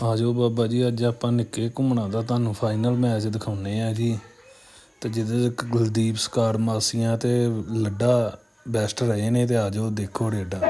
ਆ ਜਾਓ ਬਾਬਾ ਜੀ, ਅੱਜ ਆਪਾਂ ਨਿੱਕੇ ਘੁੰਮਣਾ ਦਾ ਤੁਹਾਨੂੰ ਫਾਈਨਲ ਮੈਚ ਦਿਖਾਉਨੇ ਆ ਜੀ। ਤੇ ਜਿਹਦੇ 'ਚ ਕੁਲਦੀਪ ਸਕਾਰ ਮਾਸੀਆਂ ਤੇ ਲੱਡਾ ਬੈਸਟ ਰਹੇ ਨੇ ਤੇ ਆ ਜਾਓ ਦੇਖੋ ਡੇਡਾ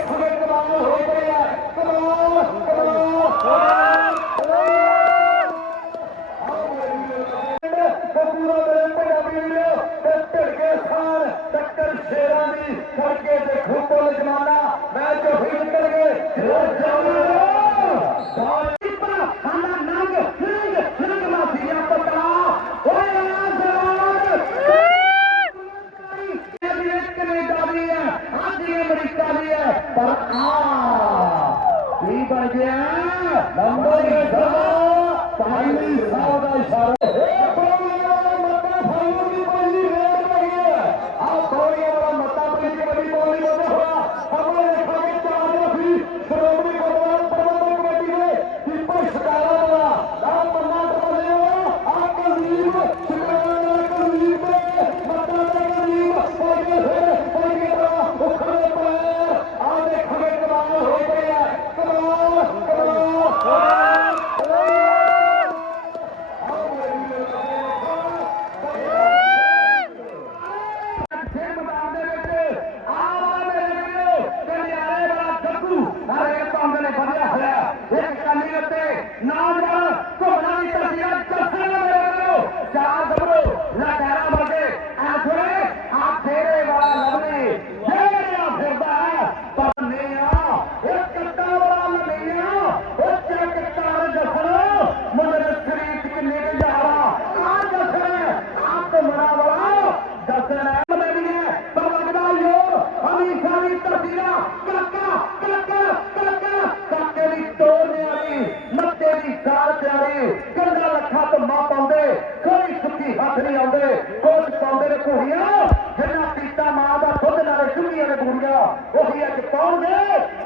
ਨੰਬਰ 8 ਸਾਹਿਬ ਦਾ ਇਸ਼ਾਰਾ ਨਹੀਂ ਆਉਂਦੇ। ਕੋਲ ਪਾਉਂਦੇ ਨੇ ਕੋਹੀਆਂ ਜਿੰਨਾ ਪੀਤਾ ਮਾਂ ਦਾ ਦੁੱਧ ਨਾਲੇ ਚੁੰਗੀਆਂ ਨੇ ਬੂੜੀਆਂ। ਉਹੀ ਅੱਜ ਪਾਉਂਦੇ।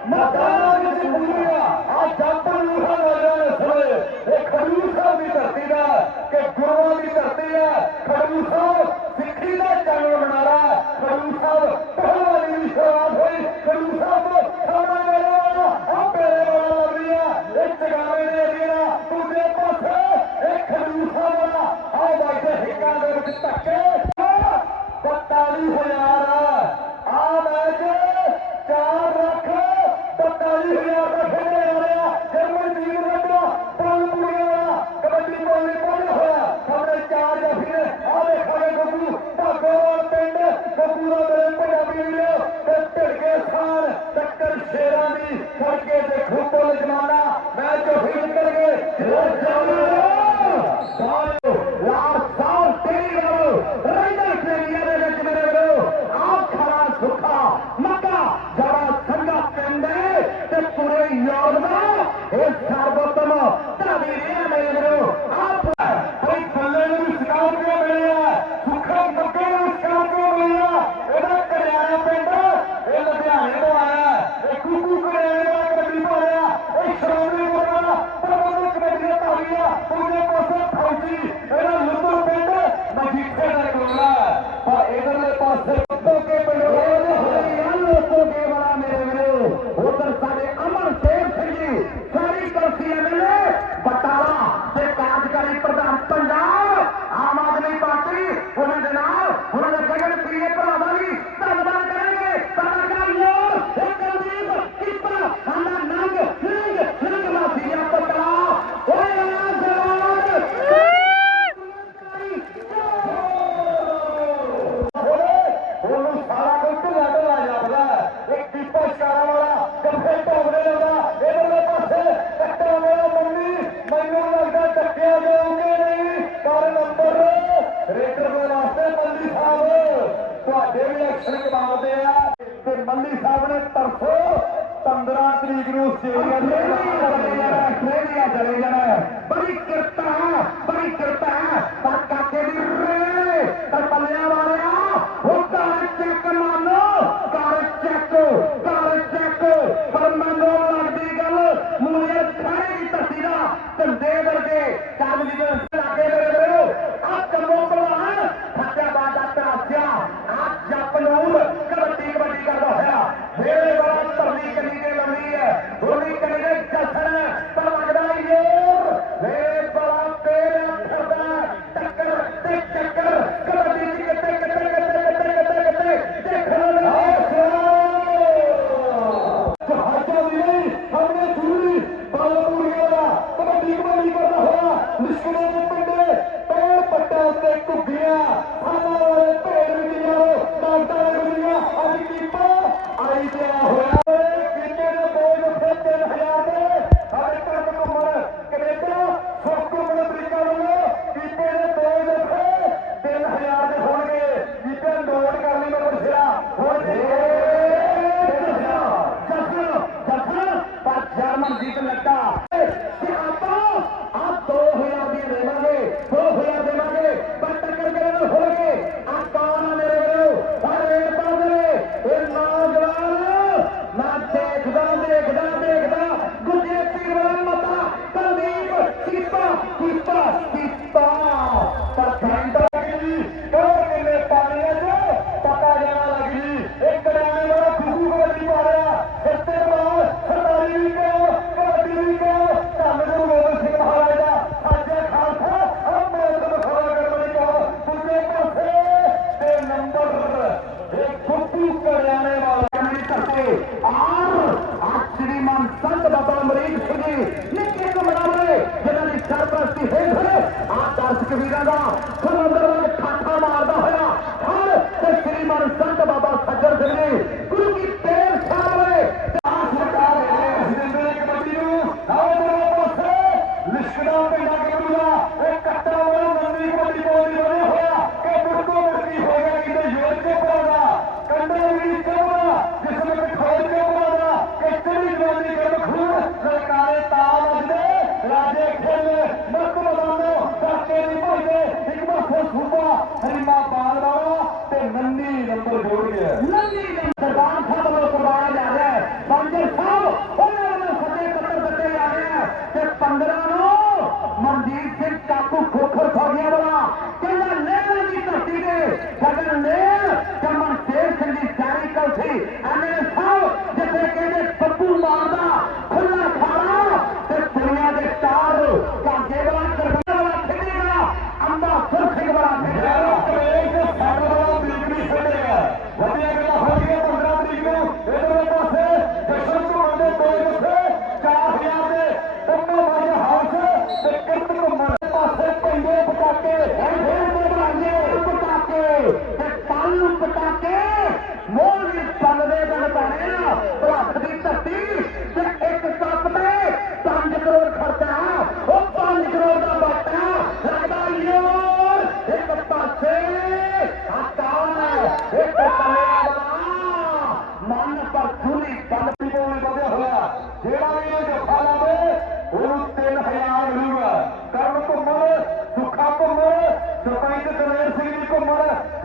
ਮਰਦਾਂ ਦੀ ਬੂੜੀਆਂ। ਆ ਜਾਪਣ ਲੂਹਾ ਵਾਲਿਆਂ ਨੇ ਸਵੇ ਇਹ ਖੜੂਸਾ ਦੀ ਧਰਤੀ ਦਾ ਕਿ ਗੁਰੂਆਂ ਦੀ ਧਰਤੀ ਹੈ। ਖੜੂਸਾ ਸਿੱਖੀ ਦਾ ਚਾਨਣ ਬਣਾ ਰਹਾ ਖੜੂਸਾ ਧੱਕੇ। 42 ਹੋਏ Gracias. Manjeet Ladda Let's get up and up.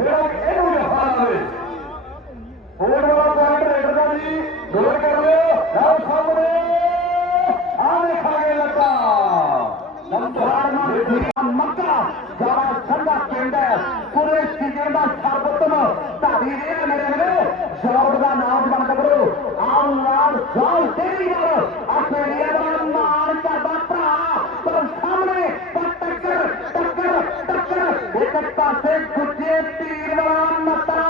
ਜਿਹੜਾ ਇਹਨੂੰ ਜਫਾ ਲਾਵੇ ਹੋਰ ਵਾਲਾ ਪੁਆਇੰਟ ਰੇਡਰ ਦਾ ਜੀ। ਗੋਲ ਕਰ ਲਿਓ। ਨਾਲ ਸਾਹਮਣੇ। ਆ ਦੇਖਾਂਗੇ ਲੱਗਾ ਲੰਤਹਾਰ ਨੂੰ ਦੇਖੀਆਂ ਮੱਕਾ। ਜਾਵਾ ਠੰਡਾ ਪਿੰਡ ਹੈ। ਕੁਰੇਸ਼ ਦੀ ਜਿਹੜਾ ਸਰਬਤਮ ਧਾਰੀ ਰਿਹਾ ਮੇਰੇ ਵੀਰੇ। ਜ਼ੋਰ ਦਾ तीर मत्रा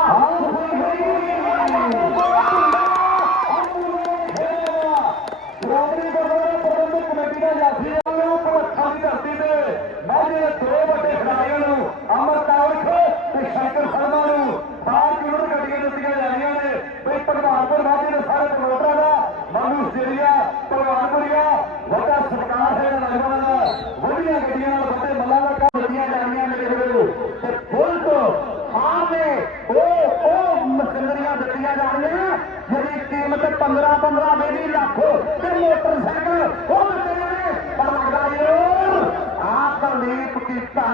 ਦਿੱਤੀਆਂ ਜਾਣੀਆਂ ਜਿਹਦੀ ਕੀਮਤ 15 15 20 ਲੱਖ ਤੇ ਮੋਟਰਸਾਈਕਲ ਉਹ ਦਿੱਤੇ ਨੇ। ਪਰ ਲੱਗਦਾ ਯਾਰ ਆਪ ਦਾ ਲੀਪ ਕੀਤਾ।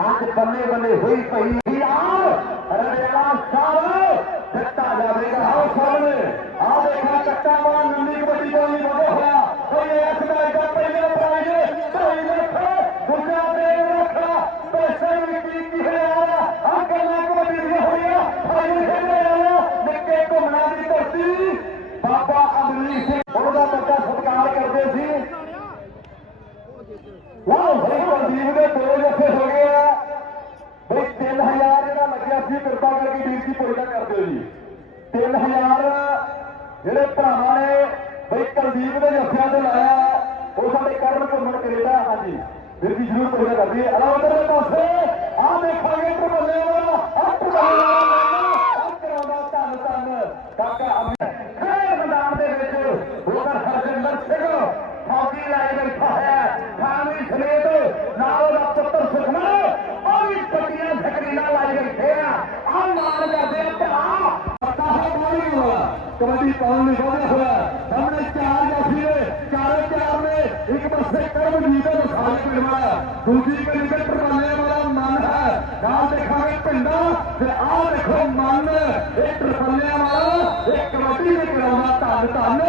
ਅੱਜ ਬੱਲੇ ਬੱਲੇ ਹੋਈ ਪਈ ਆ। ਰਵੇਲਾ ਸਾਹਿਬ ਕੋਈ ਨਾ ਕਰ ਦਿਓ ਜੀ। ਜਿਹੜੇ ਭਰਾਵਾਂ ਨੇ ਬਈ ਕੁਲਦੀਪ ਦੇ ਜੱਫਿਆਂ ਤੇ ਲਾਇਆ, ਉਹ ਸਾਡੇ ਕਰਨ ਘੁੰਮਣ ਕਰੇਗਾ ਹਾਂਜੀ। ਫਿਰ ਵੀ ਜ਼ਰੂਰ ਕੋਈ ਨਾ ਕਰ ਦਈਏ ਦੇ ਪਾਸੇ ਆ ਦੇਖਾਂਗੇ ਟਰਬਲੇ ਵਾਲਾ ਆ ਟਰਬਲੇ ਵਾਲਾ ਧੰਨ ਧੰਨ ਕਾਕਾ ਪਾਸੇ ਕਰਮਜੀਤ ਦਾ ਵਿਖਾਲ ਪਿੰਡਵਾ ਦੂਜੀ ਕਰੀ ਟਰਪਾਲੇ ਵਾਲਾ ਮਨ ਹੈ। ਨਾਲ ਦੇਖਾਂਗੇ ਪਿੰਡਾ ਤੇ ਆਹ ਦੇਖੋ ਮਨ। ਇਹ ਟਰਪਾਲਿਆਂ ਵਾਲਾ, ਇਹ ਕਬੱਡੀ ਦੇ ਕਰਾਉਂਦਾ ਧੰਨ ਧੰਨ।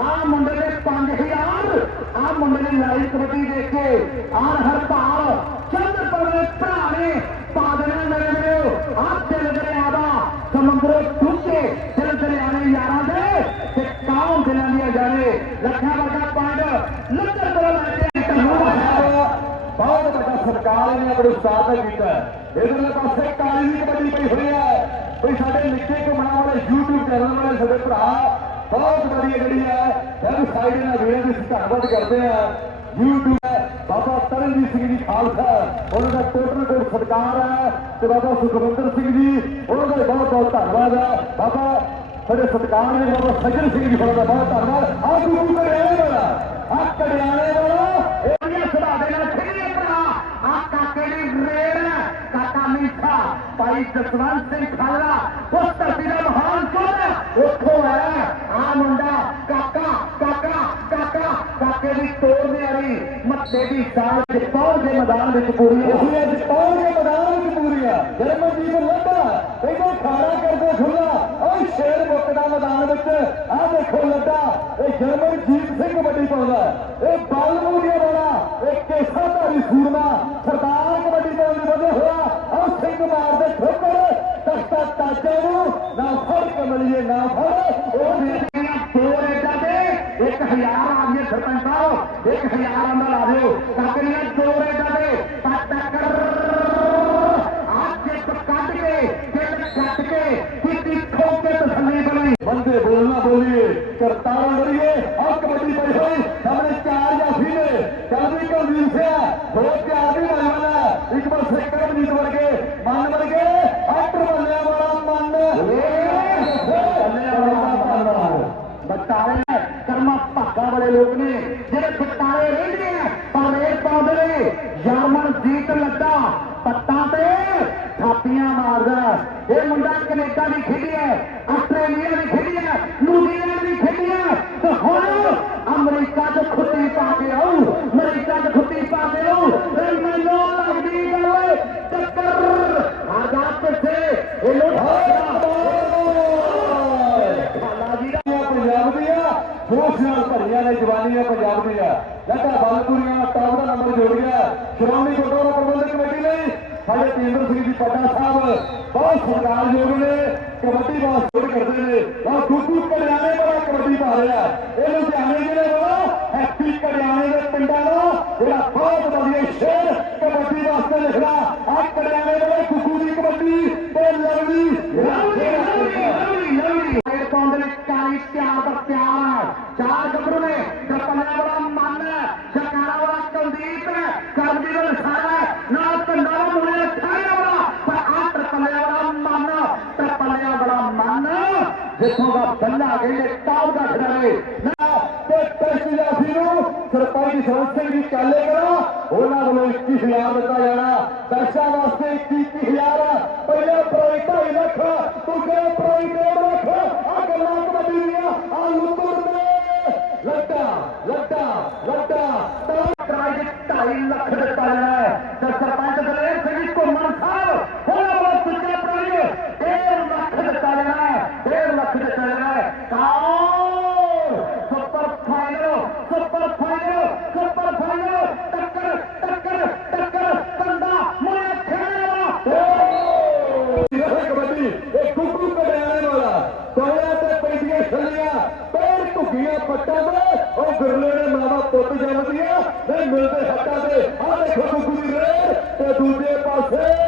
ਆ ਮੁੰਡੇ ਨੇ 5000 ਆ ਮੁੰਡੇ ਨੇ ਲਾਈ ਕਬੱਡੀ ਦੇਖ ਕੇ ਆਰ ਹਰਪਾਲ ਚੰਦ ਪਰਵੇ ਭਰਾ ਨੇ ਪਾ ਦੇਣਾ ਮੇਰੇ ਮੇਰੇ ਆ ਦਿਲ ਦਰਿਆ ਦਾ ਸਮੁੰਦਰੋਂ ਟੁੱਟੇ ਦਿਲ ਦਰਿਆ ਨੇ ਯਾਰਾਂ ਦੇ ਤੇ ਕੌਣ ਦਿਲਾਂ ਦੀਆਂ ਜਾਣੇ ਲੱਖਾਂ ਵਰਗਾ ਪੰਡ ਲੱਖਾਂ ਕੋਲ ਲੱਗੇ ਬਹੁਤ ਵੱਡਾ ਸਰਕਾਰ ਨੇ ਆਪਣੇ ਉਸਤਾਦ ਦਾ ਕੀਤਾ ਇਧਰਲੇ ਪਾਸੇ ਕਾਲੀ ਦੀ ਕਬੱਡੀ ਪਈ ਹੋਈ ਹੈ। ਕੋਈ ਸਾਡੇ ਨਿੱਕੇ ਘੁੰਮਣਾ ਵਾਲੇ YouTube ਚੈਨਲ ਵਾਲੇ ਸਾਡੇ ਭਰਾ ਬਹੁਤ ਵਧੀਆ ਜਿਹੜੀ ਹੈ, ਇਹ ਸਾਈਡ ਨਾਲ ਵੀਰਾਂ ਦੀ ਧੰਨਵਾਦ ਕਰਦੇ ਆ YouTube ਬਾਬਾ ਤਰਨਜੀਤ ਸਿੰਘ ਜੀ ਖਾਲਸਾ, ਉਹਨਾਂ ਦਾ ਕੋਟਨ ਕੋਟ ਸਤਿਕਾਰ ਹੈ ਤੇ ਬਾਬਾ ਸੁਖਵਿੰਦਰ ਸਿੰਘ ਜੀ, ਉਹਨਾਂ ਦਾ ਬਹੁਤ ਬਹੁਤ ਧੰਨਵਾਦ ਹੈ। ਬਾਬਾ ਸਾਡੇ ਸਤਿਕਾਰ ਨੇ ਬਾਬਾ ਸੱਜਣ ਸਿੰਘ ਜੀ ਉਹਨਾਂ ਦਾ ਬਹੁਤ ਧੰਨਵਾਦ। ਆ ਗੁਰੂ ਕਰਿਆਣੇ ਵਾਲਾ ਆ ਕਰਿਆਣੇ ਵਾਲਾ ਇਹ ਵੀ ਸੁਭਾਅ ਦੇ ਨਾਲ ਖੇਡੀਏ ਭਰਾ ਆ ਕਾਕੇ ਕਾਕਾ ਮੀਠਾ, ਭਾਈ ਜਸਵੰਤ ਸਿੰਘ ਖਾਲੜਾ ਉਸ ਧਰਤੀ ਦਾ ਮਹਾਨ ਚੋਰ ਉੱਥੋਂ ਹੈ, ਆ ਮੁੰਡਾ, ਕਾਕਾ ਕਾਕਾ ਕਾਕਾ, ਕਾਕੇ ਦੀ ਤੋੜ ਨੇ ਆਈ ਦੀ ਸਾਲ ਚ ਪਹੁੰਚ ਦੇ ਮੈਦਾਨ ਵਿੱਚ ਪੂਰੀ ਉਹ ਅੱਜ ਪਹੁੰਚ ਦੇ ਮੈਦਾਨ ਵਿੱਚ ਪੂਰੀ ਆ। ਜਰਮਨਜੀਤ ਲੱਭਾ, ਇਹਨੂੰ ਖਾਣਾ ਕਰਦੇ ਖੁੱਲਾ ਉਹ ਸ਼ੇਰ ਮੁੱਕ ਦਾ ਮੈਦਾਨ ਵਿੱਚ ਆ ਦੇਖੋ ਲੱਡਾ ਇਹ ਜਰਮਨਜੀਤ ਸਿੰਘ ਵੱਡੀ ਪਾਉਂਦਾ ਇਹ ਬਲ 1000 ਆਦਮੀ ਸਰਪੰਚਾ 1000 ਆਂਦਾ ਲਾ ਦਿਓ ਤਕਰੀਆਂ ਜੋਰ ਇਦਾਂ ਦੇ ਤੱਕਰ ਅੱਜ ਇੱਕ ਕੱਢ ਕੇ ਦਿਲ ਕੱਟ ਕੇ, ਕਿਤੇ ਖੋਕੇ ਤਸੱਲੀ ਬਣਾਈ। ਬੰਦੇ ਬੋਲਣਾ ਬੋਲੀਏ, ਕਰਤਾਰਾਂ ਲੜੀਏ ਆ ਕਬੱਡੀ ਪਈ ਹੋਈ, ਸਾਹਮਣੇ ਚਾਰ ਜਾਫੀ ਨੇ। ਚੱਲ ਵੀ ਗੰਭੀਰ ਸਿਆ ਬਹੁਤ ਪਿਆਰ ਦੀ ਨੌਜਵਾਨ ਇੱਕ ਵਾਰ ਸਿੱਕਰ ਮਨੀਤ ਵਰਗੇ, ਮਨ ਵਰਗੇ ਜਰਮਨ ਜੀਤ ਲੱਗਾ ਪੱਟਾਂ ਤੇ ਥਾਪੀਆਂ ਮਾਰਦਾ ਇਹ ਮੁੰਡਾ ਕੈਨੇਡਾ ਦੀ ਖੇਡੀ ਹੈ ਆਸਟ੍ਰੇਲੀਆ ਦੀ ਖੇਡੀ ਹੈ ਨਿਊਜ਼ੀਲੈਂਡ ਦੀ ਖੇਡੀ ਹੈ ਤੇ ਹੁਣ ਅਮਰੀਕਾ 'ਚ ਖੁੱਤੀ ਪਾ ਕੇ ਆਉ ਅਮਰੀਕਾ 'ਚ ਖੁੱਤੀ ਪਾ ਕੇ ਆਉ ਇਹ ਮੈਨੂੰ ਲੱਗਦੀ ਗੱਲ ਟੱਕਰ ਆਜ਼ਾਦ ਪਿੱਛੇ ਇਹ ਲੋਕ ਖਾਲਾ ਜੀ ਦਾ ਪੰਜਾਬ ਦੀਆਂ ਜੋਸ਼ ਨਾਲ ਭਰੀਆਂ ਨੇ ਜਵਾਨੀਆਂ ਪੰਜਾਬ ਦੀਆਂ ਲੱਗਾ ਬਲਪੁਰੀਆਂ ਟਾਪ ਦਾ ਨੰਬਰ ਜੋੜ ਗਿਆ ਸ਼੍ਰੋਮਣੀ ਗੁਰਦੁਆਰਾ ਪ੍ਰਬੰਧਕ ਕਮੇਟੀ ਲਈ ਸਾਡੇ ਤੇਂਦਰ ਸਿੰਘ ਜੀ ਪੱਟਾ ਸਾਹਿਬ ਬਹੁਤ ਸਤਿਕਾਰਯੋਗ ਨੇ ਕਬੱਡੀ ਬਹੁਤ ਸਪੋਰਟ ਕਰਦੇ ਨੇ ਔਰ ਗੁੱਗੂ ਕੜਿਆਣੇ ਵਾਲਾ ਕਬੱਡੀ ਪਾ ਰਿਹਾ ਇਹ ਲੁਧਿਆਣੇ ਜਿਹੜੇ ਵਾਲਾ ਹੈਪੀ ਕੜਿਆਣੇ ਦੇ ਪਿੰਡਾਂ ਦਾ ਜਿਹੜਾ ਬਹੁਤ ਵਧੀਆ ਸ਼ੇਰ ਕਬੱਡੀ ਵਾਸਤੇ ਲਿਖਦਾ ਆ ਕੜਿਆਣੇ ਵਾਲੇ ਗੁੱਗੂ ਦੀ ਕਬੱਡੀ ਤੇ ਲਵਲੀ ਲਵਲੀ ਲਵਲੀ ਲਵਲੀ। ਪਾਉਂਦੇ ਨੇ ਕਾਲੀ ਪਿਆਰ ਦਾ ਪਿਆਰ ਚਾਰ ਗੱਭਰੂ ਨੇ ਕਰਪਨਾ ਵਾਲਾ ਮਨ ਸਰਕਾਰਾਂ ਵਾਲਾ ਕੁਲਦੀਪ ਕਰਦੀ ਦਾ ਸਾਰਾ ਨਾਲ ਕੰਡਾ ਦਾ ਮੁੰਡੇ ਠਾਇਆ ਵਾਲਾ ਪਰ ਆ ਤਰਪਲਿਆ ਵਾਲਾ ਮਨ ਤਰਪਲਿਆ ਵਾਲਾ ਮਨ ਜਿੱਥੋਂ ਦਾ ਬੱਲਾ ਕਹਿੰਦੇ ਟਾਪ ਦਾ ਖਿਡਾਰੇ। ਨਾ, ਤੇ ਟੈਸਟ ਜਾਫੀ ਨੂੰ ਸਰਪੰਚ ਸਰਵਤ ਸਿੰਘ ਜੀ ਕਰੋ। ਉਹਨਾਂ ਵੱਲੋਂ 21000 ਦਿੱਤਾ ਜਾਣਾ। ਦਰਸ਼ਕਾਂ ਵਾਸਤੇ 21000 ਪਹਿਲੇ ਪ੍ਰੋਈ 2.5 ਲੱਖ। ਦੂਜੇ ਪ੍ਰੋਈ से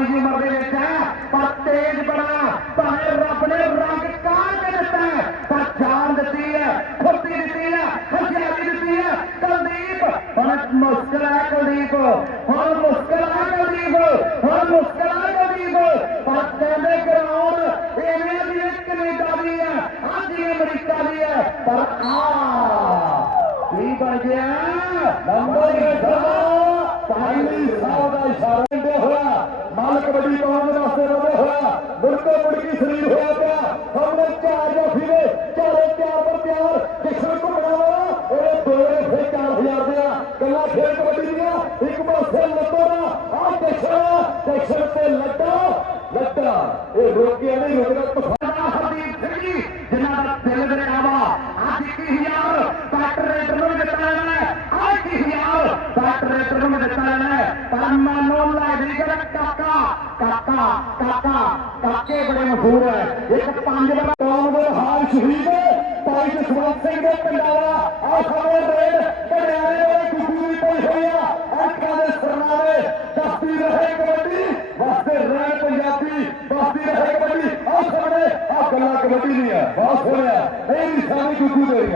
जी उम्र पर तेज बना भावे रब है। कुलदीप हम मुश्किल है कुलदीप हम ਗਰੀਬ ਹੁਣ ਮੁਸ਼ਕਲਾਂ ਗਰੀਬ ਪਾਕਿਸਤਾਨ ਦੇ ਗਰਾਉਂਡ ਇਵੇਂ ਦੀ ਕੈਨੇਡਾ ਦੀ ਹੈ ਅੱਜ ਅਮਰੀਕਾ ਦੀ ਹੈ। ਪਰ ਆ ਕੀ ਬਣ ਗਿਆ ਨੰਬਰ 100 ਪਹਿਲੀ ਸਾਹ ਦਾ ਇਸ਼ਾਰਾ ਦੇ ਹੋਇਆ ਮਾਲ ਕਬੱਡੀ ਕੌਮ ਦਾ ਸਿਰ ਦੇ ਹੋਇਆ ਮੁਰਕੇ ਮੁਰਕੀ ਸਰੀਰ ਹੋਇਆ ਪਿਆ ਸਾਹਮਣੇ ਚਾਰ ਜਫੀ ਦੇ ਚਾਰੇ ਚਾਰ ਪਰ ਪਿਆਰ ਜਿਸਨ ਕਿਸ਼ਨ ਤੇ ਲੱਡਾ ਲੱਡਾ ਇਹ ਰੋਕਿਆ ਨਹੀਂ ਰੁਕਦਾ ਤਫਾਨਾ ਹਰਦੀਪ ਸਿੰਘ ਜੀ ਜਿਨ੍ਹਾਂ ਦਾ ਦਿਲ ਦਰਿਆਵਾ, ਅੱਜ 21000 ਡਾਕਟਰ ਰੇਟਰ ਨੂੰ ਦਿੱਤਾ ਜਾਣਾ ਹੈ। ਅੱਜ 21000 ਡਾਕਟਰ ਰੇਟਰ ਨੂੰ ਦਿੱਤਾ ਜਾਣਾ ਹੈ। ਪਰ ਮਾਨੋ ਲਾਇਬ੍ਰੇਰੀ ਦਾ ਕਾਕਾ ਕਾਕਾ ਕਾਕਾ, ਕਾਕੇ ਬੜੇ ਮਸ਼ਹੂਰ ਹੈ। ਇੱਕ ਪੰਜ ਵਾਰ ਕੌਮ ਦੇ ਹਾਲ ਸ਼ਹੀਦ ਭਾਈ ਜਸਵੰਤ ਸਿੰਘ ਦੇ ਪਿੰਡਾਲਾ ਆ ਸਾਰੇ ਰੇਡ ਬਣਿਆਰੇ ਵਾਲੇ ਕੁੱਕੂ ਵੀ ਪਈ ਹੋਈ ਆ ਅੱਖਾਂ ਦੇ ਸਰਨਾਵੇ ਦਸਤੀ ਰਹੇ ਕਬੱਡੀ ਵਾਸਤੇ ਰਹਿ ਪੰਜਾਬੀ ਦਸਤੀ ਰਹੇ